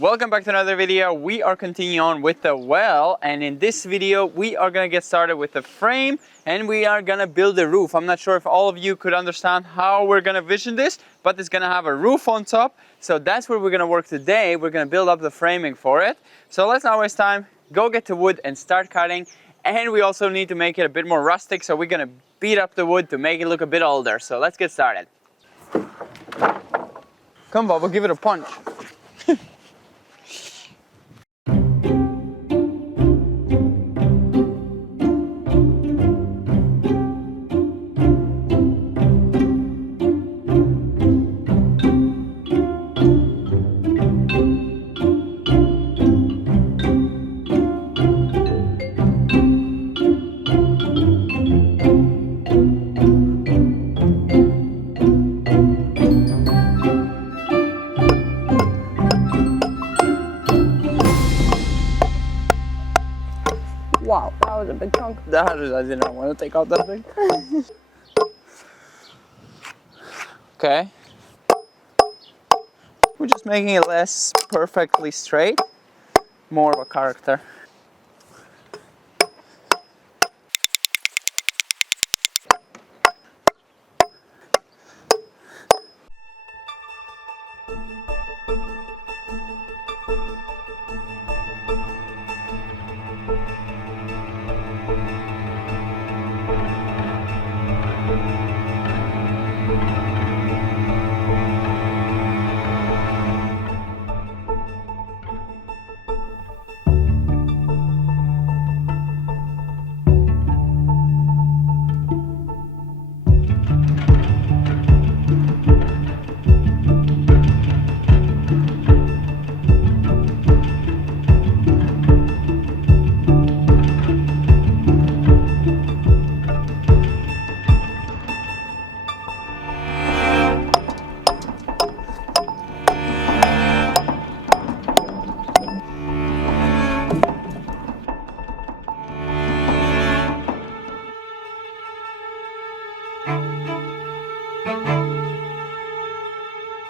Welcome back to another video. We are continuing on with the well, and in this video we are gonna get started with the frame and we are gonna build a roof. I'm not sure if all of you could understand how we're gonna vision this, but it's gonna have a roof on top. So that's where we're gonna work today. We're gonna build up the framing for it. So let's not waste time, go get the wood and start cutting. And we also need to make it a bit more rustic, so we're gonna beat up the wood to make it look a bit older. So let's get started. Come Bob, we'll give it a punch. Wow, that was a big chunk. I did not want to take out that big. Okay. We're just making it less perfectly straight, more of a character.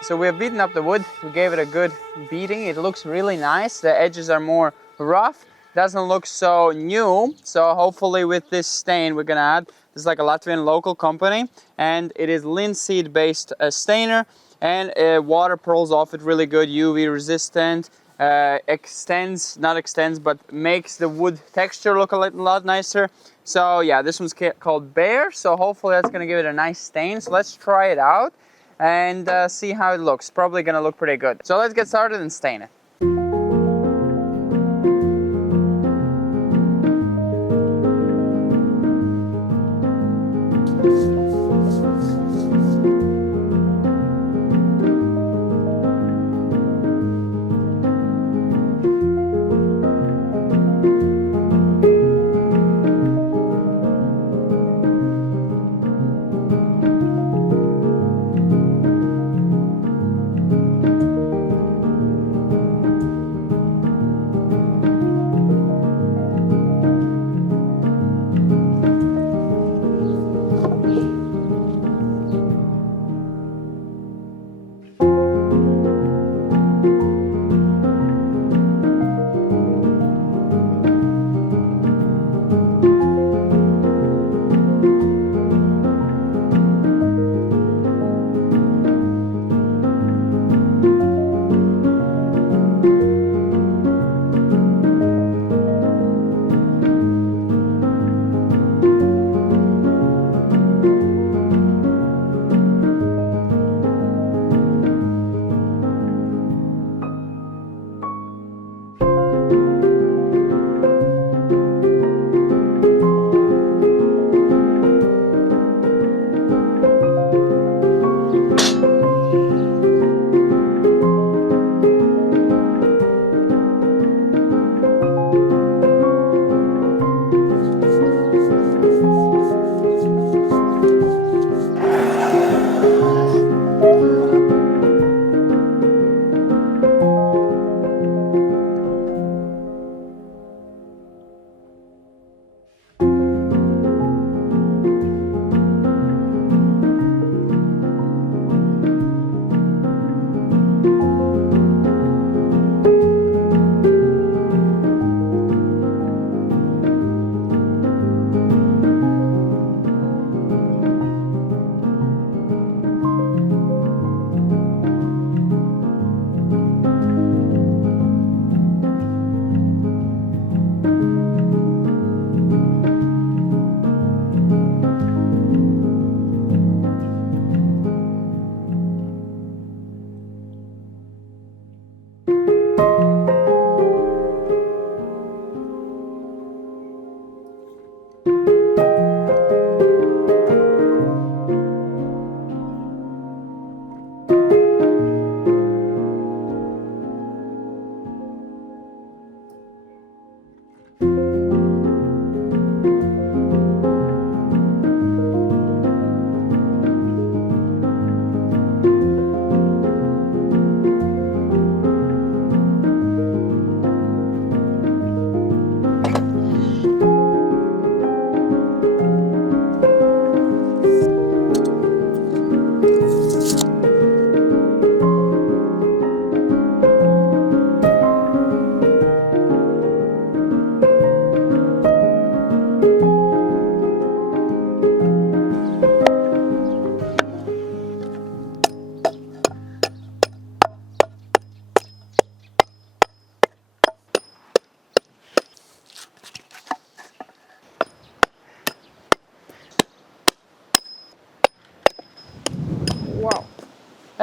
So we have beaten up the wood, we gave it a good beating. It looks really nice. The edges are more rough, doesn't look so new. So hopefully with this stain we're gonna add, this is like a Latvian local company and it is linseed based stainer, and water pearls off it really good, UV resistant, but makes the wood texture look a lot nicer. So yeah, this one's called Bear, so hopefully that's gonna give it a nice stain. So let's try it out and see how it looks. Probably gonna look pretty good. So let's get started and stain it.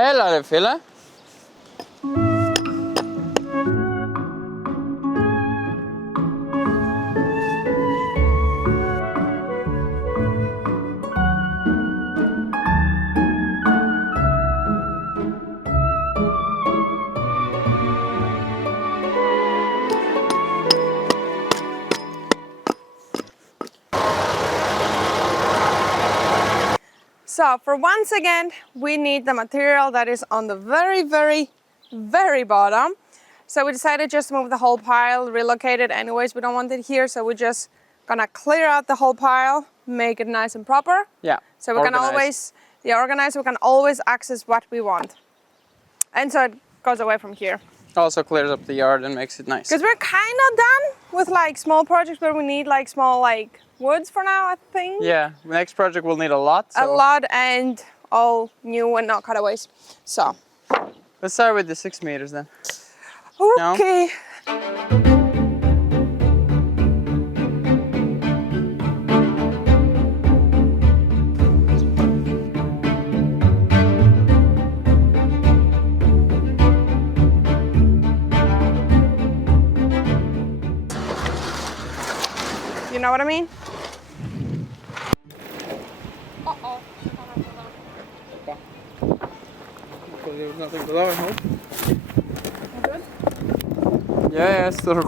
Hela du Fille. So for once again, we need the material that is on the very, very, very bottom. So we decided just to move the whole pile, relocate it anyways. We don't want it here, so we're just gonna clear out the whole pile, make it nice and proper. Yeah. So we can always, organize, we can always access what we want. And so it goes away from here. Also clears up the yard and makes it nice. Because we're kind of done with like small projects where we need like small like woods for now, I think. Yeah, next project will need a lot. So. A lot and all new and not cutaways. So. Let's start with the 6 meters then. Okay. No? You know what I mean? Uh-oh. Because there was nothing below, I hope. Good? Yeah, still.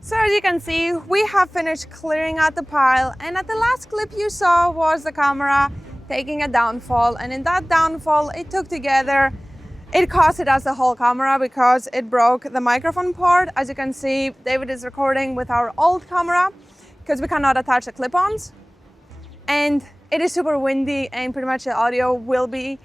So as you can see, we have finished clearing out the pile, and at the last clip you saw was the camera taking a downfall, and in that downfall it took together. It costed us the whole camera because it broke the microphone port. As you can see, David is recording with our old camera because we cannot attach the clip-ons. And it is super windy and pretty much the audio will be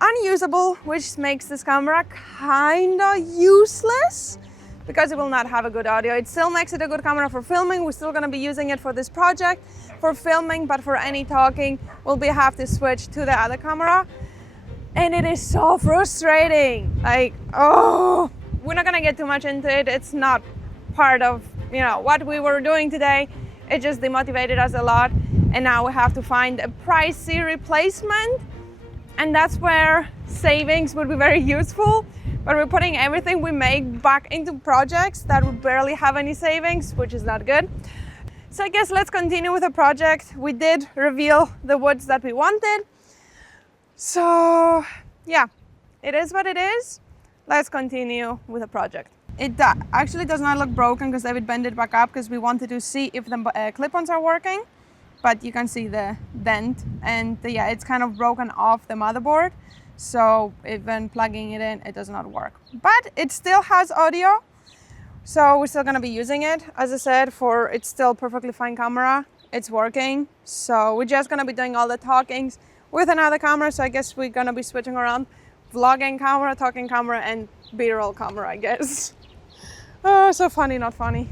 unusable, which makes this camera kinda useless because it will not have a good audio. It still makes it a good camera for filming. We're still gonna be using it for this project for filming, but for any talking, we'll have to switch to the other camera. And it is so frustrating. Like, oh, we're not gonna get too much into it. It's not part of, you know, what we were doing today. It just demotivated us a lot. And now we have to find a pricey replacement. And that's where savings would be very useful. But we're putting everything we make back into projects that would barely have any savings, which is not good. So I guess let's continue with the project. We did reveal the woods that we wanted. So yeah, it is what it is. Let's continue with the project. It actually does not look broken because David bent it back up because we wanted to see if the clip-ons are working. But you can see the dent and yeah, it's kind of broken off the motherboard. So even plugging it in, it does not work. But it still has audio. So we're still gonna be using it. As I said, it's still perfectly fine camera. It's working. So we're just gonna be doing all the talkings with another camera. So I guess we're gonna be switching around vlogging camera, talking camera, and B-roll camera, I guess. Oh, so funny, not funny.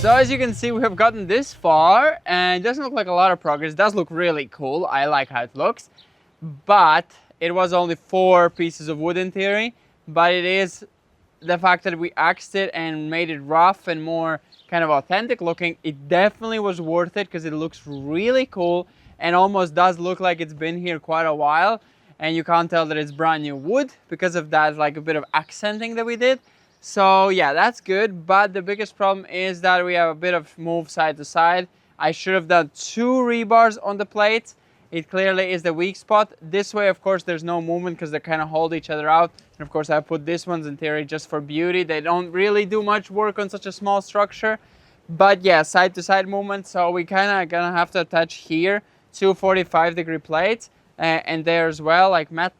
So as you can see, we have gotten this far and it doesn't look like a lot of progress. It does look really cool. I like how it looks, but it was only 4 pieces of wood in theory, but it is the fact that we axed it and made it rough and more kind of authentic looking. It definitely was worth it because it looks really cool and almost does look like it's been here quite a while, and you can't tell that it's brand new wood because of that, like a bit of accenting that we did. So yeah, that's good, but the biggest problem is that we have a bit of move side to side. I should have done 2 rebars on the plate. It clearly is the weak spot. This way, of course, there's no movement because they kind of hold each other out. And of course, I put these ones in theory just for beauty. They don't really do much work on such a small structure. But yeah, side to side movement. So we kind of gonna have to attach here 2 45-degree plates and there as well, like not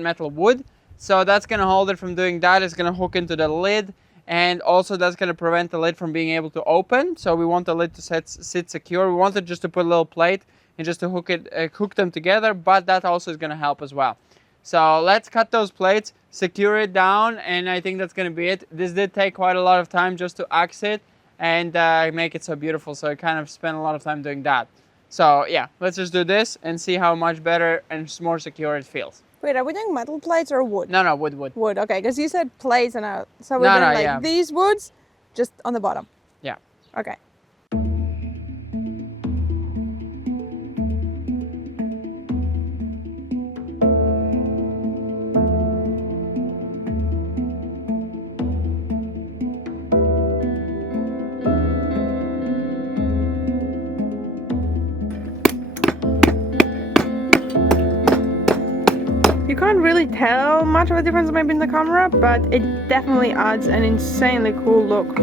metal, wood. So that's gonna hold it from doing that. It's gonna hook into the lid, and also that's gonna prevent the lid from being able to open. So we want the lid to sit secure. We wanted just to put a little plate and just to hook them together, but that also is gonna help as well. So let's cut those plates, secure it down, and I think that's gonna be it. This did take quite a lot of time just to axe it and make it so beautiful. So I kind of spent a lot of time doing that. So yeah, let's just do this and see how much better and more secure it feels. Wait, are we doing metal plates or wood? No, wood. Wood, okay, because you said plates and so we're doing like yeah. these woods just on the bottom. Yeah. Okay. You can't really tell much of a difference maybe in the camera, but it definitely adds an insanely cool look.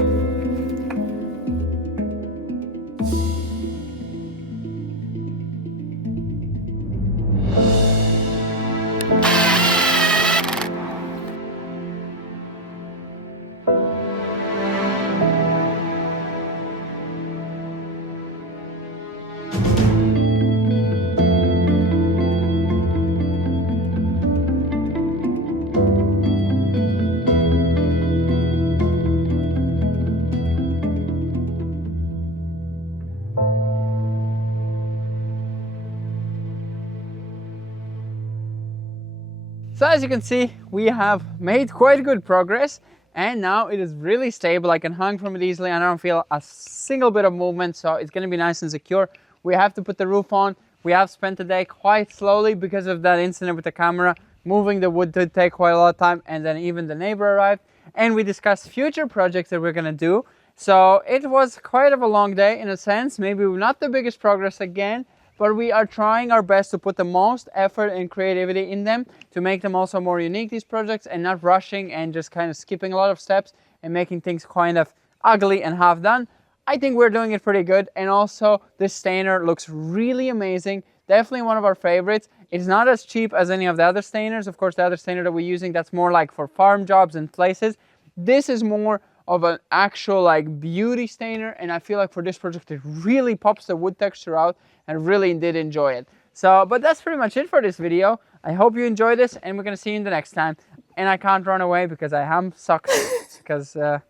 So as you can see, we have made quite good progress, and now it is really stable. I can hang from it easily and I don't feel a single bit of movement, so it's going to be nice and secure. We have to put the roof on. We have spent the day quite slowly because of that incident with the camera. Moving the wood did take quite a lot of time, and then even the neighbor arrived, and we discussed future projects that we're going to do. So it was quite of a long day in a sense. Maybe not the biggest progress again, but we are trying our best to put the most effort and creativity in them to make them also more unique, these projects, and not rushing and just kind of skipping a lot of steps and making things kind of ugly and half done. I think we're doing it pretty good, and also this stainer looks really amazing. Definitely one of our favorites. It's not as cheap as any of the other stainers. Of course, the other stainer that we're using, that's more like for farm jobs and places. This is more of an actual like beauty stainer, and I feel like for this project it really pops the wood texture out, and really did enjoy it. So, but that's pretty much it for this video. I hope you enjoyed this, and we're gonna see you in the next time. And I can't run away because I have socks because I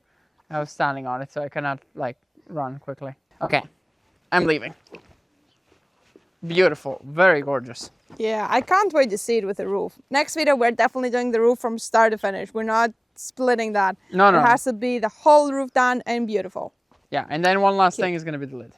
was standing on it, so I cannot like run quickly. Okay, I'm leaving. Beautiful, very gorgeous. Yeah, I can't wait to see it with the roof. Next video, we're definitely doing the roof from start to finish. We're not splitting that. No. It has to be the whole roof done and beautiful. Yeah, and then one last thing is gonna be the lid.